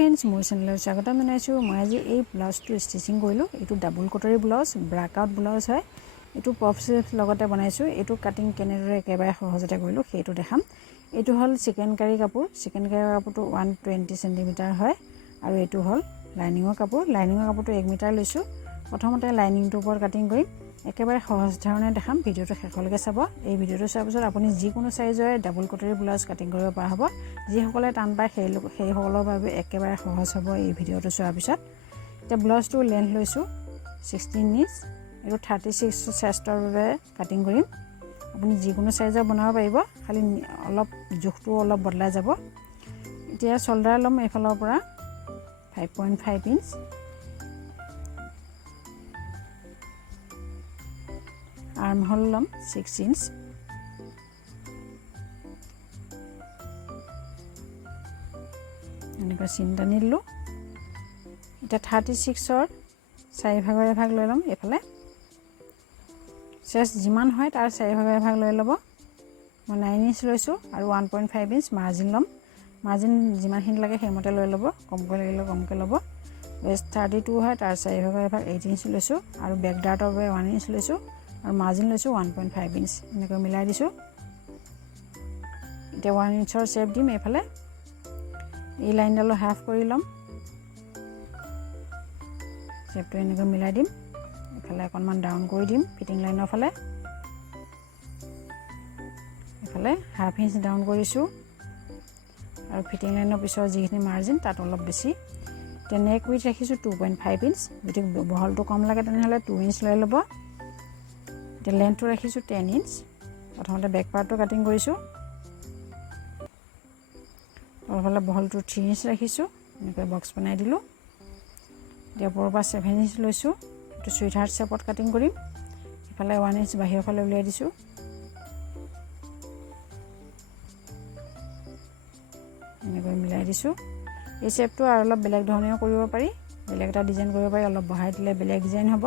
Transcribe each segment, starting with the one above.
Friends मोर channel स्वागत जनाइছো মই আজি এই ব্লাউজটো স্টিচিং কৰিলো এটো ডাবল কটৰি ব্লাউজ ব্ৰেক আউট ব্লাউজ হয় এটো পফ স্লিভ লগতে বনাইছো এটো কাটিং কেনেদৰে একেবাৰে সহজতে কৰিলো সেইটো দেখাম এটো হল চিকেন কাৰী কাপোৰটো 120 cm হয় আৰু এটো হল লাইনিংৰ কাপোৰটো 1 মিটাৰ লৈছো প্ৰথমতে লাইনিংটো ওপৰ কাটিং কৰিম একেবাৰে সহজ ধৰণে দেখাম ভিডিওটো শেষলৈকে চাব এই ভিডিওটো চাৰ পিছত আপুনি যিকোনো সাইজৰ ডাবল কটৰি ব্লাউজ কাটিং কৰিব পৰা হ'ব যি সকলে টান পায় সেই সকলৰ বাবে একেবাৰে সহজ হ'ব এই ভিডিওটো চাৰ পিছত তে ব্লাউজটো লেন্থ লৈছো 16 ইঞ্চ আৰু 36 চেষ্টৰ বাবে কাটিং কৰিম আপুনি যিকোনো সাইজৰ বনাব পাৰিব খালি অলপ জোখটো অলপ বদলাই যাব এতিয়া শোল্ডাৰ লম এফালৰ পৰা 5.5 inch arm hole lump 6 inch এনেকৈ চিন্তা নিলো এটা 36 ৰ 4 ভাগৰে ভাগ লৈ লম এফালে চেষ্ট যিমান হয় তাৰ 4 ভাগৰে ভাগ লৈ লব মই 9 ইঞ্চ লৈছো আৰু 1.5 ইঞ্চ মাৰ্জিন লম মাৰ্জিন যিমান হিন লাগে হেমতে লৈ লব কমকৈ লাগিলে কমকৈ লব ওয়েস্ট 32 হয় তাৰ 4 ভাগৰে ভাগ 8 ইঞ্চ লৈছো আৰু বেক ডাৰ্টৰ বাবে 1 ইঞ্চ লৈছো और मार्जिन लैसो 1.5 इंच এনেকৈ মিলাই দিছো এটা 1 ইঞ্চৰ শেপ দিম এফালে এই লাইনডাল হাফ কৰি লম শেপটো এনেকৈ মিলাই দিম এফালে অকনমান ডাউন কৰি দিম ফিটিং লাইনৰ ফালে এফালে হাফ ইঞ্চ ডাউন কৰিছো আৰু ফিটিং লাইনৰ পিছৰ যিখিনি মাৰ্জিন তাত অলপ বেছি তে নেক উইথ ৰাখিছো 2.5 ইঞ্চ যদি বহলটো কম লাগে তেনেহলে 2 ইঞ্চ লৈ ল'ব The length ৰাখিছো 10 ইঞ্চ প্ৰথমতে বেক পাৰ্টটো কাটিং কৰিছো অলপলে বহলটো 3 ইঞ্চ ৰাখিছো এনেকৈ বক্স বনাই দিলো ইয়াৰ পৰা 7 ইঞ্চ লৈছো এটো সুইট হাৰ্ট শেপত কাটিং কৰিম ইফালে 1 ইঞ্চ বাহিৰৰ ফালে উলিয়াই দিছো এনেকৈ মিলাই দিছো এই শেপটো আৰু অলপ বেলেগ ধৰণেও কৰিব পাৰি বেলেগ এটা ডিজাইন কৰিব পাৰি অলপ বহাই দিলে বেলেগ ডিজাইন হ'ব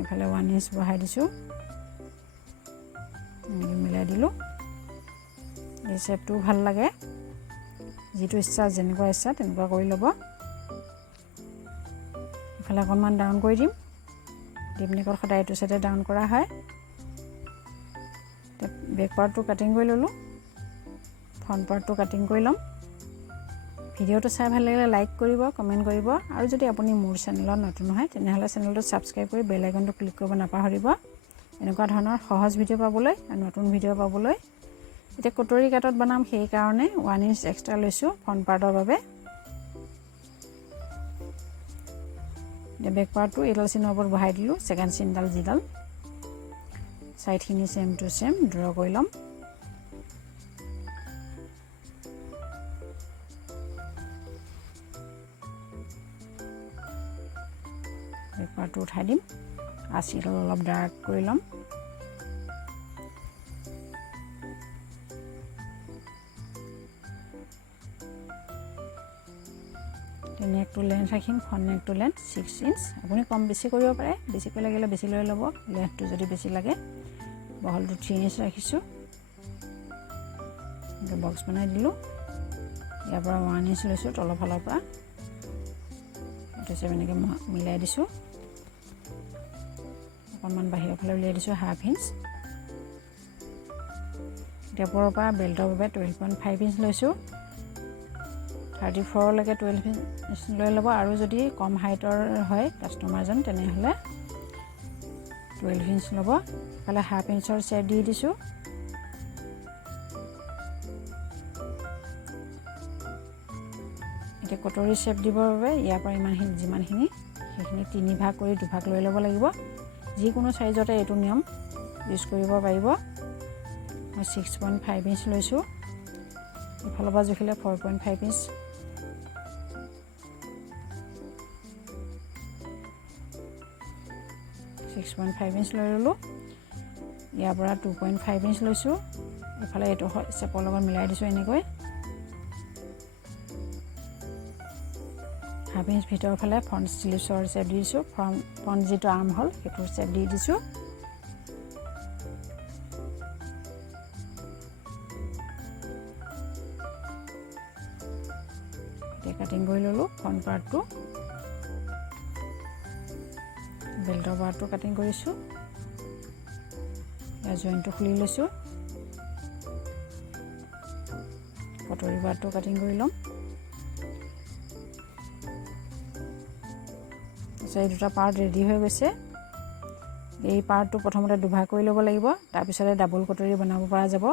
এফালে 1 ইঞ্চ বহাই দিছো এনেকৈ মিলাই দিলো এই শেপটো ভাল লাগে যেটো ইচ্ছা যেনেকুৱা ইচ্ছা তেনেকুৱা কৰি ল'ব এফালে অকনমান ডাউন কৰি দিম ডিপনেকৰ সদায় এইটো সাইডে ডাউন কৰা হয় বেক পাৰ্টটো কাটিং কৰি ললো ফ্ৰন্ট পাৰ্টটো কাটিং কৰি লম ভিডিওটো চাই ভাল লাগিলে লাইক কৰিব কমেন্ট কৰিব আৰু যদি আপুনি মোৰ চেনেলত নতুন হয় তেনেহলে চেনেলটো সাবস্ক্ৰাইব কৰি বেল আইকনটো ক্লিক কৰিব নাপাহৰিব এনেকুৱা ধৰণৰ সহজ ভিডিও পাবলৈ আৰু নতুন ভিডিও পাবলৈ এটা কটৰি কাটত বনাম সেই কাৰণে 1 ইঞ্চ এক্সট্ৰা লৈছো ফ্ৰন্ট পাৰ্টৰ বাবে বেক পাৰ্টটো এডাল চিনৰ ওপৰত বহাই দিলো সেকেন্ড চিনডাল জিডাল সাইডখিনি সেম টু সেম ড্ৰ কৰি লম পাৰ্টটো উঠাই দিম আচিডাল অলপ ডাৰ্ক কৰি লম নেকটো লেন্থ ৰাখিম ফ্ৰন্ট নেকটো লেন্থ 6 ইঞ্চ আপুনি কম বেছি কৰিব পাৰে বেছিকৈ লাগিলে বেছি লৈ ল'ব লেন্থটো যদি বেছি লাগে বহলটো 3 ইঞ্চ ৰাখিছো এটা বক্স বনাই দিলো ইয়াৰ পৰা 1 ইঞ্চ লৈছো তলৰ ফালৰ পৰা এটা সেনেকৈ মিলাই দিছো অকনমান বাহিৰৰ ফালে উলিয়াই দিছো হাফ ইঞ্চ এতিয়া ওপৰৰ পৰা বেল্টৰ বাবে 12.5 ইঞ্চ লৈছো 34 লৈকে 12 ইঞ্চ লৈ ল'ব আৰু যদি কম হাইটৰ হয় কাস্টমাৰজন তেনেহলে 12 ইঞ্চ ল'ব ফালে হাফ ইঞ্চৰ শেপ দি দিছো এটা কটৰি শেপ দিবৰ বাবে ইয়াৰ পৰা যিমানখিনি সেইখিনি 3 ভাগ কৰি 2 ভাগ লৈ ল'ব লাগিব যিকোনো সাইজতে এটো নিয়ম ইউজ কৰিব পাৰিব মই 6.5 ইঞ্চ লৈছো ইফালৰ পৰা জুখিলে 4.5 ইঞ্চ ইঞ্চ লৈ ললো ইয়াৰ পৰা 2.5 ইঞ্চ লৈছো ইফালে এটো শেপৰ লগত মিলাই দিছো এনেকৈ হাফ ইঞ্চ ভিতৰ ফালে ফ্ৰন্ট স্লিভছৰ শেপ দিছো ফ্ৰন্ট যেটো আৰ্ম হল হেটোৰ শেপ দি দিছো এতিয়া কাটিং কৰি ললোঁ ফ্ৰণ্ট পাৰ্টটো বেল্টৰ পাৰ্টটো কাটিং কৰিছোঁ ইয়াৰ জইনটো খুলি লৈছোঁ কটৰি পাৰ্টটো কাটিং কৰি ল'ম এই দুটা পাৰ্ট ৰেডি হৈ গৈছে এই পাৰ্টটো প্ৰথমতে দুভাগ কৰি ল'ব লাগিব তাৰ পিছতে ডাবল কটৰি বনাব পৰা যাব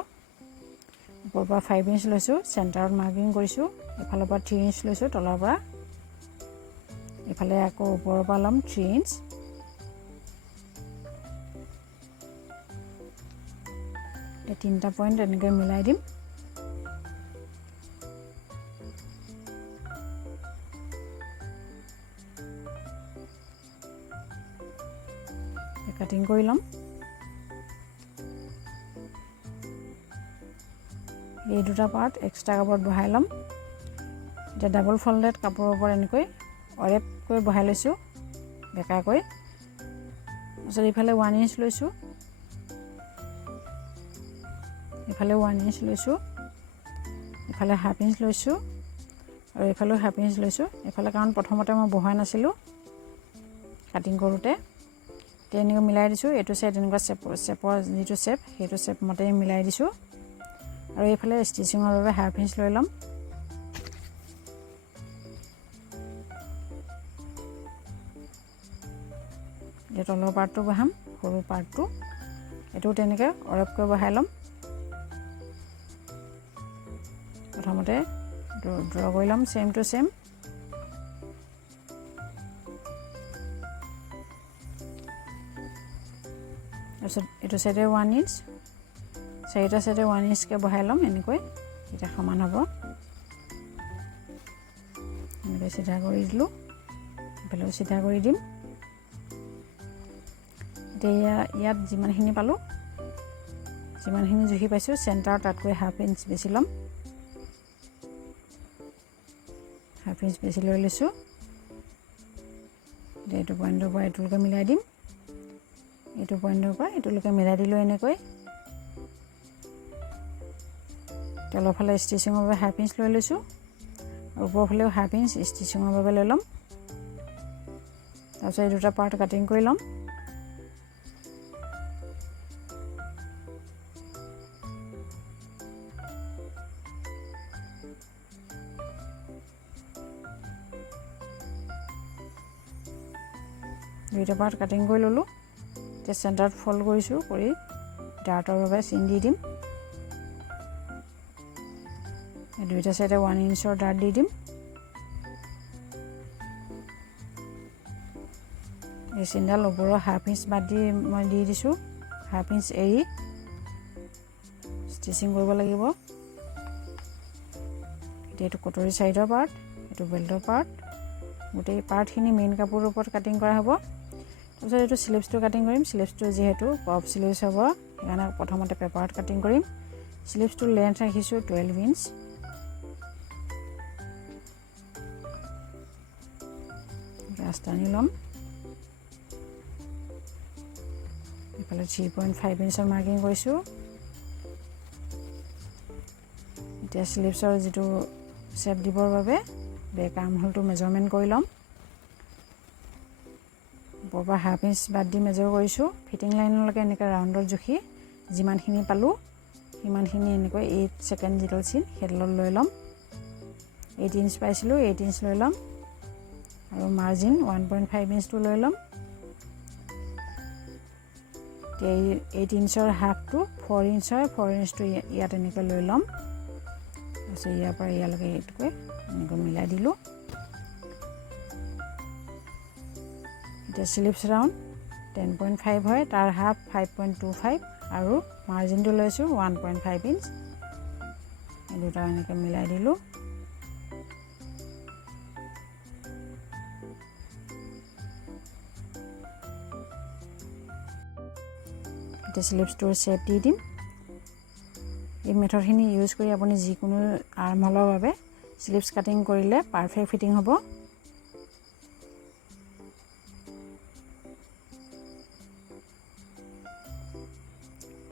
ওপৰৰ পৰা 5 ইঞ্চ লৈছোঁ চেণ্টাৰত মাৰ্কিং কৰিছোঁ এফালৰ পৰা 3 ইঞ্চ লৈছোঁ তলৰ পৰা এফালে আকৌ ওপৰৰ পৰা ল'ম 3 ইঞ্চ এই তিনিটা পইণ্ট এনেকৈ মিলাই দিম কাটিং কৰি ল'ম এই দুটা পাৰ্ট এক্সট্ৰা কাপোৰত বহাই ল'ম এতিয়া ডাবল ফল্ডেড কাপোৰৰ ওপৰত এনেকৈ অৰেপকৈ বহাই লৈছোঁ বেকাকৈ তাৰপিছত ইফালে 1 ইঞ্চ লৈছোঁ ইফালে 1 ইঞ্চ লৈছোঁ ইফালে 1/2 ইঞ্চ লৈছোঁ আৰু ইফালেও 1/2 ইঞ্চ লৈছোঁ ইফালে কাৰণ প্ৰথমতে মই বহোৱা নাছিলোঁ কাটিং কৰোঁতে তেনেকৈ মিলাই দিছোঁ এইটো চাইড এনেকুৱা চেপৰ যিটো চেপ সেইটো চেপ মতে মিলাই দিছোঁ আৰু এইফালে ষ্টিচিঙৰ বাবে 1/2 ইঞ্চ লৈ ল'ম এতিয়া তলৰ পাৰ্টটো বহাম সৰু পাৰ্টটো এইটো তেনেকৈ অৰপকৈ বহাই ল'ম প্ৰথমতে ড্ৰ কৰি ল'ম চেম টু চেম তাৰপিছত এইটো চাইডে 1 ইঞ্চ চাৰিটা চাইডে 1 ইঞ্চকৈ বহাই ল'ম এনেকৈ তেতিয়া সমান হ'ব এনেকৈ চিধা কৰি দিলোঁ এইফালেও চিধা কৰি দিম এতিয়া ইয়াত যিমানখিনি পালোঁ যিমানখিনি জুখি পাইছোঁ চেণ্টাৰত তাতকৈ 1/2 ইঞ্চ বেছি ল'ম 1/2 ইঞ্চ বেছি লৈ লৈছোঁ এইটো পইণ্টৰ পৰা এইটোলৈকে মিলাই দিম এইটো পইণ্টৰ পৰা এইটোলৈকে মিলাই দিলোঁ এনেকৈ তলৰ ফালে ষ্টিচিঙৰ বাবে 1/2 ইঞ্চ লৈ লৈছোঁ আৰু ওপৰৰ ফালেও 1/2 ইঞ্চ ষ্টিচিঙৰ বাবে লৈ ল'ম তাৰপিছত এই দুটা পাৰ্ট কাটিং কৰি ল'ম দুইটা পাৰ্ট কাটিং কৰি ল'লোঁ এতিয়া চেণ্টাৰত ফল্ড কৰিছোঁ কৰি ডাৰ্টৰ বাবে চিন দি দিম দুইটা চাইডে 1 ইঞ্চৰ ডাৰ্ট দি দিম এই চিনডাল ওপৰৰ 1/2 ইঞ্চ বাদ দি মই দি দিছোঁ 1/2 ইঞ্চ এৰি ষ্টিচিং কৰিব লাগিব এতিয়া এইটো কটৰি চাইডৰ পাৰ্ট এইটো বেল্টৰ পাৰ্ট গোটেই পাৰ্টখিনি মেইন কাপোৰৰ ওপৰত কাটিং কৰা হ'ব তাৰপিছত এইটো স্লিভছটো কাটিং কৰিম স্লিভছটো যিহেতু পপ স্লিভছ হ'ব সেইকাৰণে প্ৰথমতে পেপাৰত কাটিং কৰিম স্লিভছটো লেন্থ ৰাখিছোঁ 12 ইঞ্চ ৰাস্তা আনি ল'ম এইফালে 3.5 ইঞ্চৰ মাৰ্কিং কৰিছোঁ এতিয়া স্লিভছৰ যিটো শ্বেপ দিবৰ বাবে বেক আৰ্ম হোলটো মেজাৰমেণ্ট কৰি ল'ম ওপৰৰ পৰা 1/2 ইঞ্চ বাদ দি মেজাৰ কৰিছোঁ ফিটিং লাইনলৈকে এনেকৈ ৰাউণ্ডত জুখি যিমানখিনি পালোঁ সিমানখিনি এনেকৈ 8 ছেকেণ্ড যিডাল চিন সেইডালত লৈ ল'ম 8 ইঞ্চ পাইছিলোঁ 8 ইঞ্চ লৈ ল'ম আৰু মাৰ্জিন 1.5 ইঞ্চটো লৈ ল'ম 8 ইঞ্চৰ হাফটো 4 ইঞ্চ হয় 4 ইঞ্চটো ইয়াত এনেকৈ লৈ ল'ম তাৰপিছত ইয়াৰ পৰা ইয়ালৈকে এইটোকৈ এনেকৈ মিলাই দিলোঁ এতিয়া স্লিভছ ৰাউণ্ড 10.5 হয় তাৰ হাফ 5.25 আৰু মাৰ্জিনটো লৈছোঁ 1.5 ইঞ্চ এই দুটা এনেকৈ মিলাই দিলোঁ এতিয়া স্লিভছটোৰ শ্বেপ দি দিম এই মেথডখিনি ইউজ কৰি আপুনি যিকোনো আৰ্মহলৰ বাবে স্লিভছ কাটিং কৰিলে পাৰফেক্ট ফিটিং হ'ব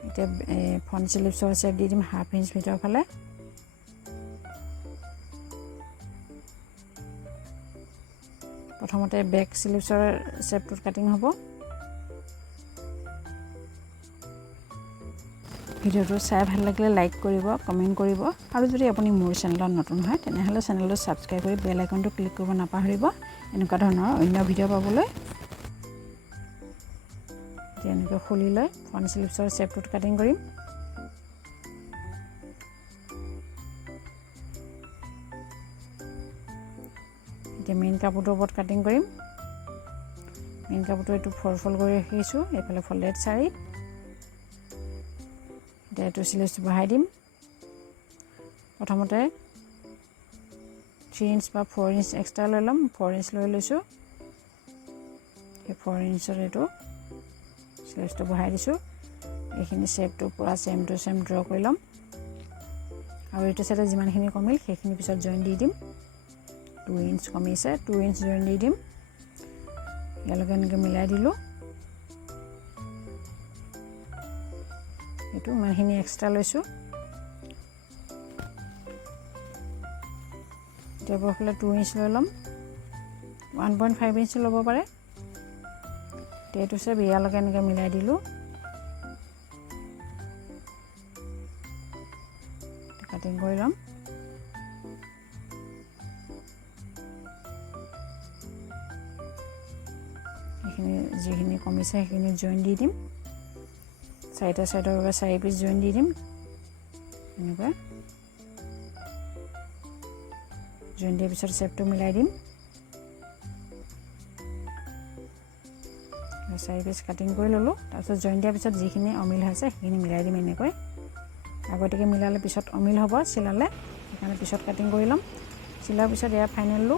এতিয়া ফ্ৰণ্ট স্লিভছৰ শ্বেপ দি দিম 1/2 ইঞ্চ ভিতৰৰ ফালে প্ৰথমতে বেক স্লিভছৰ শ্বেপটোত কাটিং হ'ব। ভিডিওটো চাই ভাল লাগিলে লাইক কৰিব, কমেণ্ট কৰিব আৰু যদি আপুনি মোৰ চেনেলত নতুন হয় তেনেহ'লে চেনেলটো ছাবস্ক্ৰাইব কৰি বেল আইকনটো ক্লিক কৰিব নাপাহৰিব এনেকুৱা ধৰণৰ অন্য ভিডিঅ' পাবলৈ। এতিয়া এনেকৈ খুলি লৈ ফ্ৰণ্ট স্লিভছৰ শ্বেপটোত কাটিং কৰিম। এতিয়া মেইন কাপোৰটোৰ ওপৰত কাটিং কৰিম। মেইন কাপোৰটো এইটো ফল্ড কৰি ৰাখিছোঁ, এইফালে ফল্ডেড শাৰী। এতিয়া এইটো স্লিভছ বহাই দিম। প্ৰথমতে 3 ইঞ্চ বা 4 ইঞ্চ এক্সট্ৰা লৈ ল'ম। 4 ইঞ্চ লৈ লৈছোঁ। সেই 4 ইঞ্চৰ এইটো স্লিভছটো বহাই দিছোঁ। এইখিনি শ্বেপটো পূৰা চেম টু চেম ড্ৰ কৰি ল'ম আৰু এইটো চাইডে যিমানখিনি কমিল সেইখিনি পিছত জইন দি দিম। 2 ইঞ্চ কমিছে, 2 ইঞ্চ জইন দি দিম। ইয়ালৈকে এনেকৈ মিলাই দিলোঁ। এইটো ইমানখিনি এক্সট্ৰা লৈছোঁ। এতিয়া বৰফালে 2 ইঞ্চ লৈ ল'ম। 1.5 ইঞ্চ ল'ব পাৰে। এতিয়া এইটো চেপ ইয়ালৈকে এনেকৈ মিলাই দিলোঁ। কাটিং কৰি ল'ম। এইখিনি যিখিনি কমিছে সেইখিনি জইন দি দিম। চাৰিটা চাইডৰ বাবে 4 পিচ জইন দি দিম। এনেকুৱা জইন দিয়াৰ পিছত শ্বেপটো মিলাই দিম। 4 পিচ কাটিং কৰি ল'লোঁ। তাৰপিছত জইন দিয়াৰ পিছত যিখিনি অমিল হৈছে সেইখিনি মিলাই দিম। এনেকৈ আগতীয়াকৈ মিলালে পিছত অমিল হ'ব চিলালে, সেইকাৰণে পিছত কাটিং কৰি ল'ম। চিলাৰ পিছত এয়া ফাইনেল লুক।